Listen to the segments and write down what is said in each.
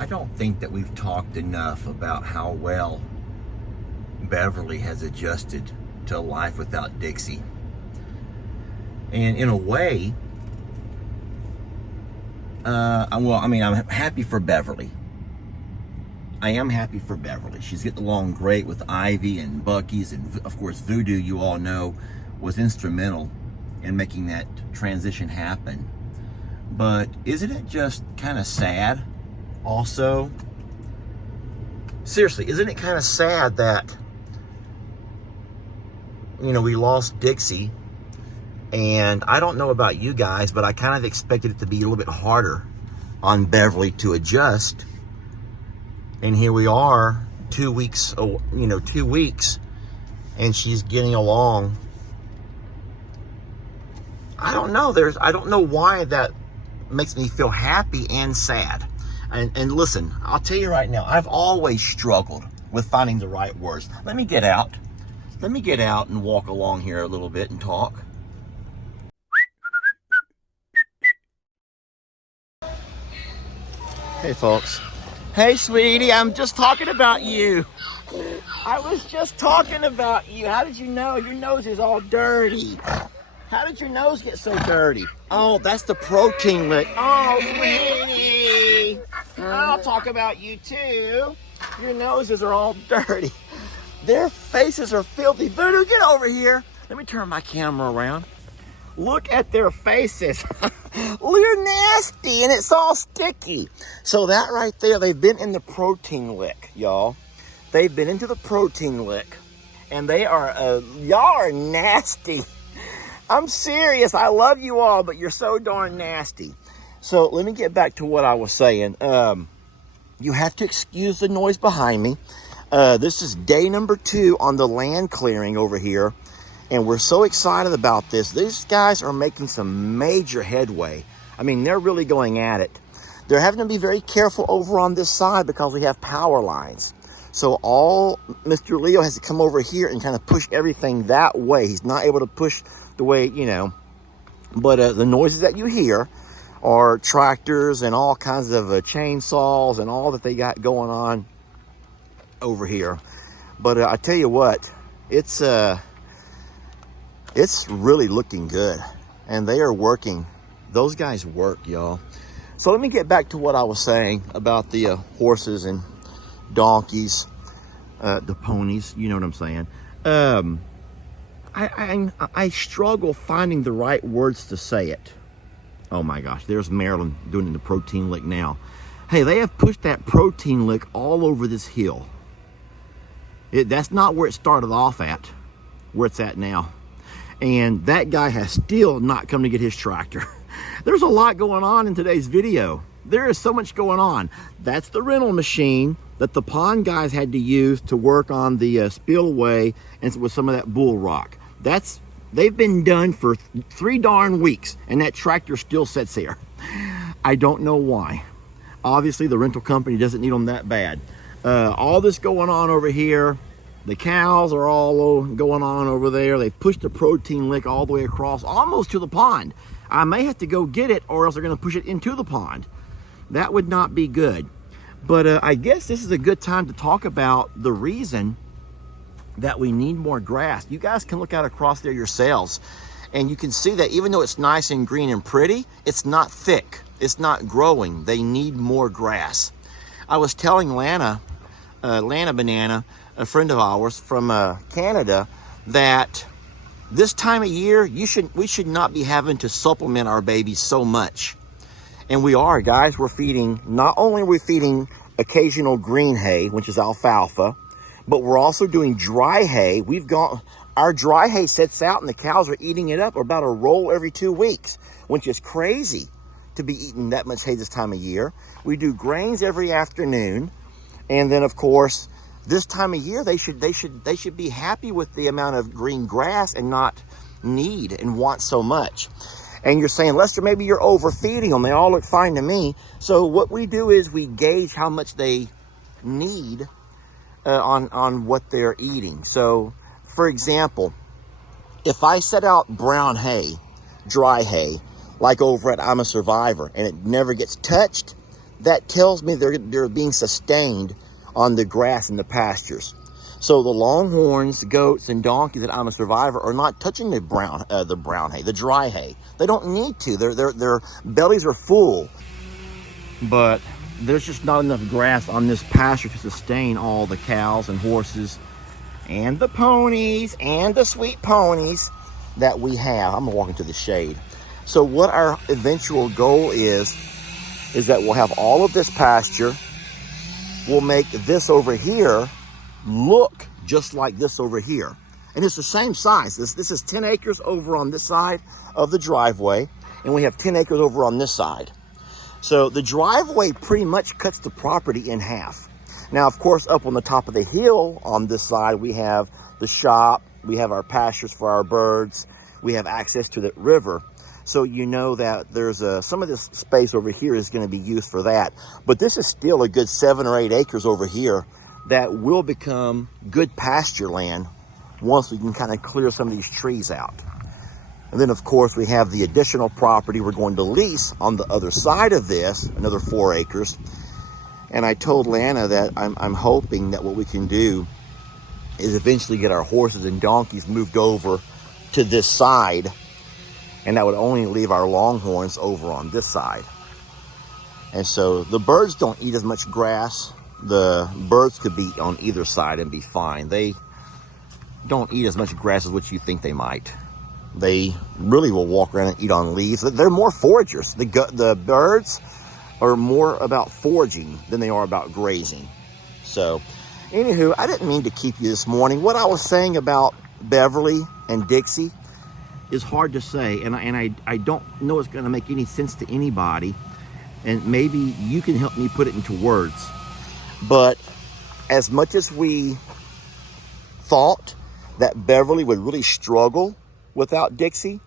I don't think that we've talked enough about how well Beverly has adjusted to life without Dixie. And in a way, I'm happy for Beverly. I am happy for Beverly. She's getting along great with Ivy and Bucky's, and of course Voodoo, you all know, was instrumental in making that transition happen. But isn't it just kind of sad also? Seriously, isn't it kind of sad that, you know, we lost Dixie? And I don't know about you guys, but I kind of expected it to be a little bit harder on Beverly to adjust. And here we are, 2 weeks, 2 weeks, and she's getting along. I don't know. I don't know why that makes me feel happy and sad. And listen, I'll tell you right now, I've always struggled with finding the right words. Let me get out. Let me get out and walk along here a little bit and talk. Hey, folks. Hey, sweetie, I'm just talking about you. I was just talking about you. How did you know? Your nose is all dirty. How did your nose get so dirty? Oh, that's the protein lick. Oh, sweetie. I'll talk about you, too. Your noses are all dirty. Their faces are filthy. Voodoo, get over here. Let me turn my camera around. Look at their faces. They're nasty and it's all sticky. So that right there, they've been in the protein lick, y'all. They've been into the protein lick. And they are, y'all are nasty. I'm serious. I love you all, but you're so darn nasty. So let me get back to what I was saying. You have to excuse the noise behind me. This is day number 2 on the land clearing over here. And we're so excited about this. These guys are making some major headway. I mean, they're really going at it. They're having to be very careful over on this side because we have power lines. So Mr. Leo has to come over here and kind of push everything that way. He's not able to push the way, but the noises that you hear are tractors and all kinds of chainsaws and all that they got going on over here. But I tell you what, it's really looking good, and they are working. Those guys work, y'all. So let me get back to what I was saying about the horses and donkeys, the ponies. You know what I'm saying? I struggle finding the right words to say it. Oh my gosh, there's Marilyn doing the protein lick now. Hey, they have pushed that protein lick all over this hill. That's not where it started off at, where it's at now. And that guy has still not come to get his tractor. There's a lot going on in today's video. There is so much going on. That's the rental machine that the pond guys had to use to work on the spillway and with some of that bull rock. They've been done for 3 darn weeks, and that tractor still sits here. I don't know why. Obviously, the rental company doesn't need them that bad. All this going on over here. The cows are all going on over there. They've pushed the protein lick all the way across, almost to the pond. I may have to go get it, or else they're going to push it into the pond. That would not be good. But I guess this is a good time to talk about the reason that we need more grass. You guys can look out across there yourselves, and you can see that even though it's nice and green and pretty, it's not thick. It's not growing. They need more grass. I was telling Lana Banana, a friend of ours from Canada, that this time of year we should not be having to supplement our babies so much. And we are, guys. We're feeding, not only are we feeding occasional green hay, which is alfalfa, but we're also doing dry hay. Our dry hay sits out and the cows are eating it up, or about a roll every 2 weeks, which is crazy to be eating that much hay this time of year. We do grains every afternoon. And then of course, this time of year, they should be happy with the amount of green grass and not need and want so much. And you're saying, Lester, maybe you're overfeeding them. They all look fine to me. So what we do is we gauge how much they need on what they're eating. So, for example, if I set out brown hay, dry hay, like over at I'm a Survivor, and it never gets touched, that tells me they're being sustained on the grass in the pastures. So the longhorns, goats, and donkeys that I'm a survivor are not touching the brown hay, the dry hay. They don't need to. Their bellies are full. But there's just not enough grass on this pasture to sustain all the cows and horses and the ponies and the sweet ponies that we have. I'm walking to the shade. So what our eventual goal is that we'll have all of this pasture. We'll make this over here look just like this over here. And it's the same size. This is 10 acres over on this side of the driveway, and we have 10 acres over on this side. So the driveway pretty much cuts the property in half. Now, of course, up on the top of the hill on this side, we have the shop, we have our pastures for our birds, we have access to the river. So you know that there's some of this space over here is going to be used for that. But this is still a good 7 or 8 acres over here that will become good pasture land once we can kind of clear some of these trees out. And then, of course, we have the additional property we're going to lease on the other side of this, another 4 acres. And I told Lana that I'm hoping that what we can do is eventually get our horses and donkeys moved over to this side. And that would only leave our longhorns over on this side. And so the birds don't eat as much grass. The birds could be on either side and be fine. They don't eat as much grass as what you think they might. They really will walk around and eat on leaves. They're more foragers. The birds are more about foraging than they are about grazing. So, anywho, I didn't mean to keep you this morning. What I was saying about Beverly and Dixie is hard to say, and I don't know it's going to make any sense to anybody, and maybe you can help me put it into words. But as much as we thought that Beverly would really struggle without Dixie,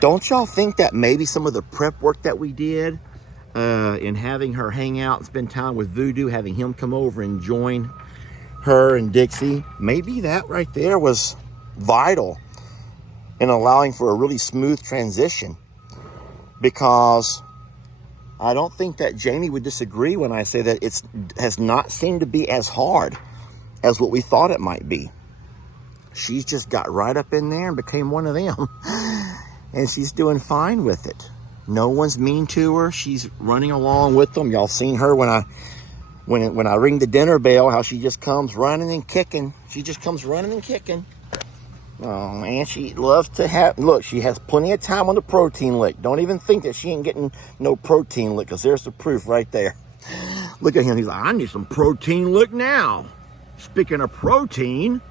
don't y'all think that maybe some of the prep work that we did in having her hang out and spend time with Voodoo, having him come over and join her and Dixie, maybe that right there was vital in allowing for a really smooth transition? Because I don't think that Jamie would disagree when I say that it has not seemed to be as hard as what we thought it might be. She's just got right up in there and became one of them. And she's doing fine with it. No one's mean to her. She's running along with them. Y'all seen her when I ring the dinner bell, how she just comes running and kicking. She just comes running and kicking. Oh man, she loves to have, look, she has plenty of time on the protein lick. Don't even think that she ain't getting no protein lick, because there's the proof right there. Look at him, he's like, I need some protein lick now. Speaking of protein,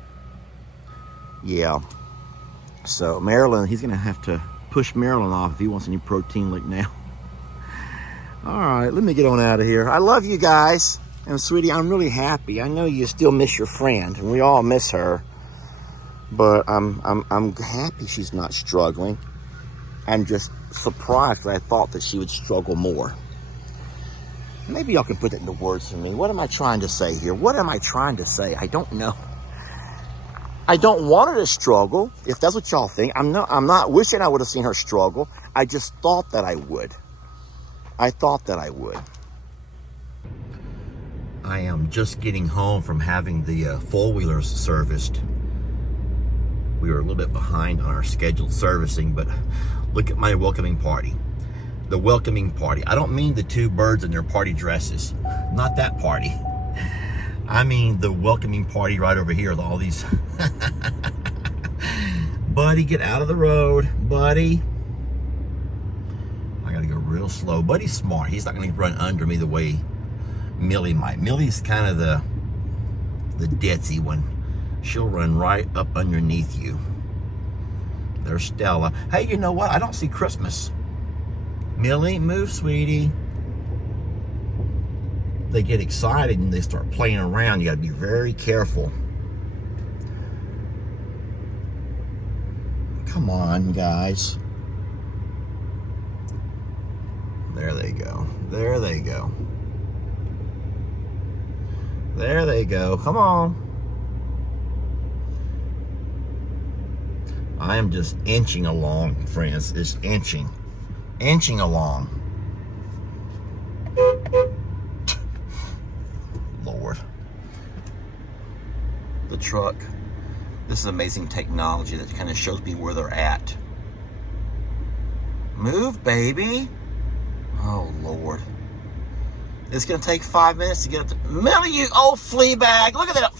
yeah. So Marilyn, he's gonna have to push Marilyn off if he wants any protein lick now. All right, let me get on out of here. I love you guys, and sweetie, I'm really happy. I know you still miss your friend, and we all miss her. But I'm happy she's not struggling. I'm just surprised that I thought that she would struggle more. Maybe y'all can put that into words for me. What am I trying to say here? What am I trying to say? I don't know. I don't want her to struggle, if that's what y'all think. I'm not wishing I would have seen her struggle. I just thought that I would. I thought that I would. I am just getting home from having the four-wheelers serviced. We were a little bit behind on our scheduled servicing, but look at my welcoming party. The welcoming party. I don't mean the two birds in their party dresses. Not that party. I mean the welcoming party right over here with all these. Buddy, get out of the road. Buddy. I gotta go real slow. Buddy's smart. He's not gonna run under me the way Millie might. Millie's kind of the ditzy one. She'll run right up underneath you. There's Stella. Hey, you know what? I don't see Christmas. Millie, move, sweetie. They get excited and they start playing around. You gotta be very careful. Come on, guys. There they go. There they go. There they go. Come on. I am just inching along, friends. It's inching along. truck. This is amazing technology that kind of shows me where they're at. Move, baby. Oh, Lord. It's going to take 5 minutes to get up to... Millie, you old flea bag. Look at that.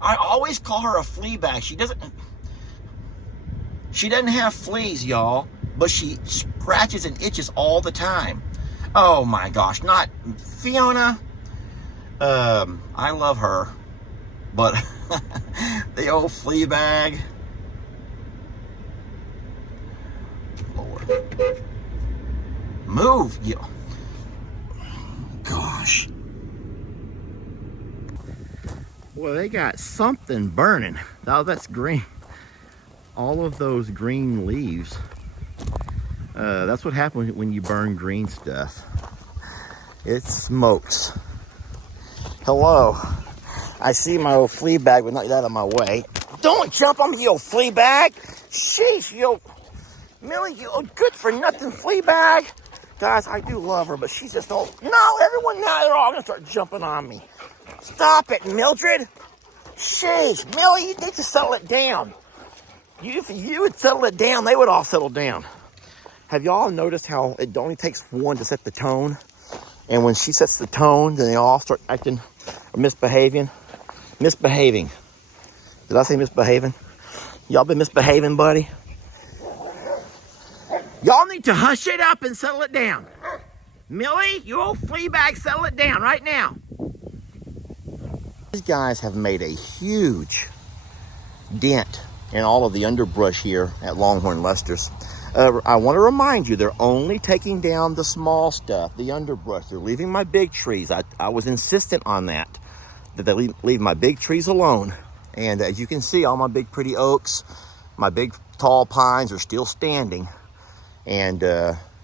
I always call her a flea bag. She doesn't have fleas, y'all, but she scratches and itches all the time. Oh, my gosh. Not Fiona. I love her, but the old flea bag. Lord. Move, you. Gosh. Well, they got something burning. Oh, that's green. All of those green leaves. That's what happens when you burn green stuff. It smokes. Hello. I see my old flea bag, but not that out of my way. Don't jump on me, you old flea bag. Sheesh, you old... Millie, you old good for nothing flea bag. Guys, I do love her, but she's just old. No, everyone now, they're all gonna start jumping on me. Stop it, Mildred. Sheesh, Millie, you need to settle it down. If you would settle it down, they would all settle down. Have y'all noticed how it only takes one to set the tone? And when she sets the tone, then they all start acting or misbehaving. Misbehaving. Did I say misbehaving? Y'all been misbehaving, buddy? Y'all need to hush it up and settle it down. Millie, you old flea bag, settle it down right now. These guys have made a huge dent in all of the underbrush here at Longhorn Lester's. I want to remind you, they're only taking down the small stuff, the underbrush. They're leaving my big trees. I was insistent on that they leave my big trees alone. And as you can see, all my big pretty oaks, my big tall pines are still standing. And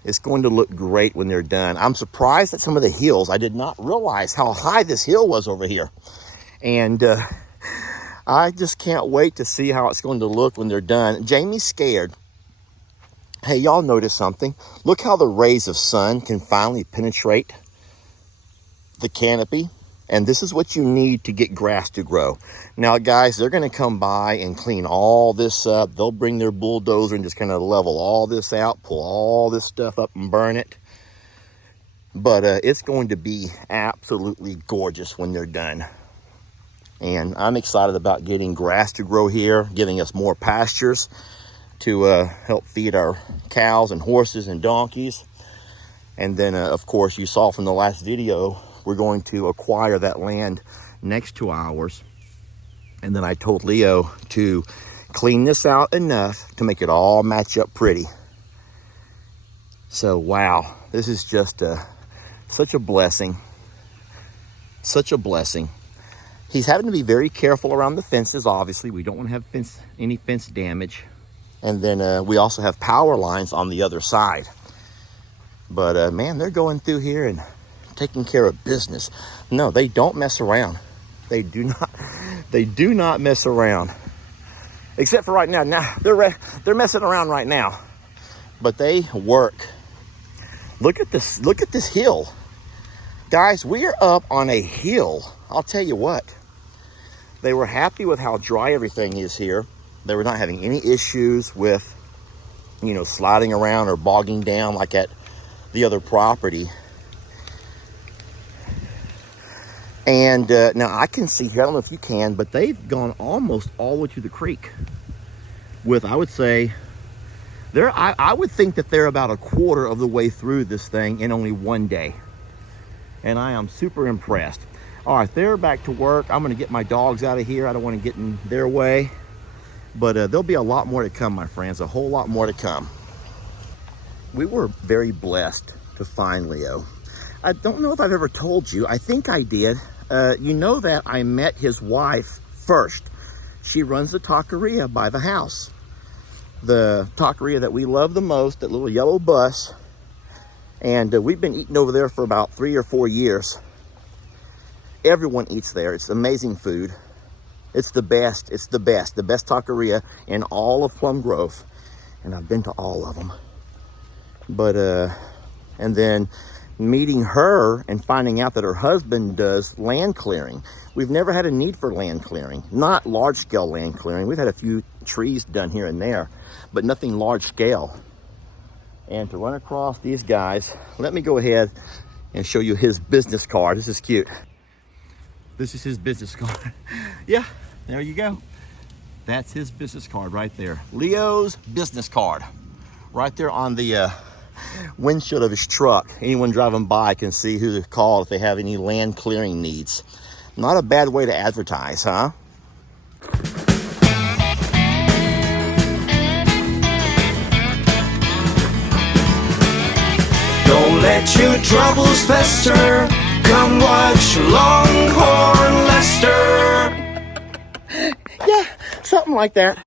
it's going to look great when they're done. I'm surprised at some of the hills. I did not realize how high this hill was over here. And I just can't wait to see how it's going to look when they're done. Jamie's scared. Hey, y'all notice something? Look how the rays of sun can finally penetrate the canopy. And this is what you need to get grass to grow. Now, guys, they're going to come by and clean all this up. They'll bring their bulldozer and just kind of level all this out, pull all this stuff up and burn it. But it's going to be absolutely gorgeous when they're done. And I'm excited about getting grass to grow here, giving us more pastures to help feed our cows and horses and donkeys. And then, of course, you saw from the last video, we're going to acquire that land next to ours. And then I told Leo to clean this out enough to make it all match up pretty. So, wow, this is just such a blessing. Such a blessing. He's having to be very careful around the fences. Obviously, we don't want to have any fence damage. And then we also have power lines on the other side. But man, they're going through here and taking care of business. No, they don't mess around. They do not mess around. Except for right now. Now they're messing around right now. But they work. Look at this hill. Guys, we are up on a hill. I'll tell you what. They were happy with how dry everything is here. They were not having any issues with, sliding around or bogging down like at the other property. And now I can see here, I don't know if you can, but they've gone almost all the way to the creek. With, I would say, I would think that they're about a quarter of the way through this thing in only one day. And I am super impressed. All right, they're back to work. I'm going to get my dogs out of here. I don't want to get in their way. But there'll be a lot more to come, my friends. A whole lot more to come. We were very blessed to find Leo. I don't know if I've ever told you. I think I did. You know that I met his wife first. She runs the taqueria by the house. The taqueria that we love the most, that little yellow bus. And we've been eating over there for about 3 or 4 years. Everyone eats there. It's amazing food. It's the best. It's the best. The best taqueria in all of Plum Grove. And I've been to all of them. But, and then meeting her and finding out that her husband does land clearing. We've never had a need for land clearing, not large scale land clearing. We've had a few trees done here and there, but nothing large scale. And to run across these guys, let me go ahead and show you his business card. This is cute. This is his business card. Yeah, there you go. That's his business card right there. Leo's business card. Right there on the windshield of his truck. Anyone driving by can see who to call if they have any land clearing needs. Not a bad way to advertise, huh? Don't let your troubles fester. Come watch Longhorn Lester. Yeah, something like that.